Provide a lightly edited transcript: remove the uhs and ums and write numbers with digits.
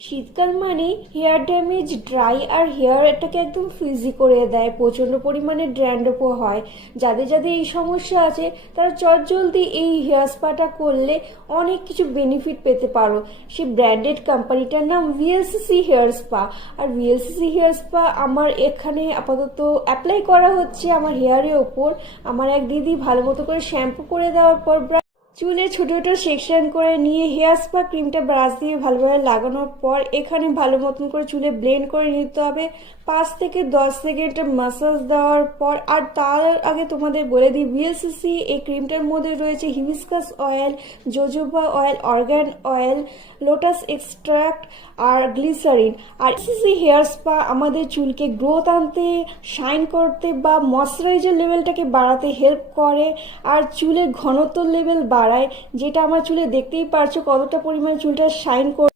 শীতকাল মানে hair damage, dry আর hair এটাকে একদম ফ্রিজি করে দেয়, প্রচণ্ড পরিমাণে ড্র্যান্ড্রফও হয়। যাদের যাদের এই সমস্যা আছে তারা চটজলদি এই হেয়ার স্পাটা করলে অনেক কিছু বেনিফিট পেতে পারো। সেই ব্র্যান্ডেড কোম্পানিটার নাম ভিএলসিসি হেয়ার স্পা। আর ভিএলসিসি হেয়ার স্পা আমার এখানে আপাতত অ্যাপ্লাই করা হচ্ছে আমার হেয়ারের ওপর। আমার এক দিদি ভালো মতো করে শ্যাম্পু করে দেওয়ার পর চুলে ছোট ছোট সেকশন করে নিয়ে হেয়ার স্পা ক্রিমটা ব্রাশ দিয়ে ভালোভাবে লাগানোর পর এখানে ভালো মতন করে চুলে ব্লেন্ড করে নিতে হবে। 5 থেকে 10 সেকেন্ড মাসাজ দেওয়ার পর, আর তার আগে তোমাদের বলে দিই ভিএলসিসি এই ক্রিমটার মধ্যে রয়েছে hibiscus oil, jojoba oil, argan oil, lotus extract আর গ্লিসারিন। আর সিসি হেয়ার স্পা আমাদের চুলকে গ্রোথ আনতে, শাইন করতে বা ময়শ্চারাইজার লেভেলটাকে বাড়াতে হেল্প করে আর চুলের ঘনত্ব লেভেল বাড়ায়, যেটা আমার চুলে দেখতেই পারছো কতটা পরিমাণে চুলটা শাইন করে।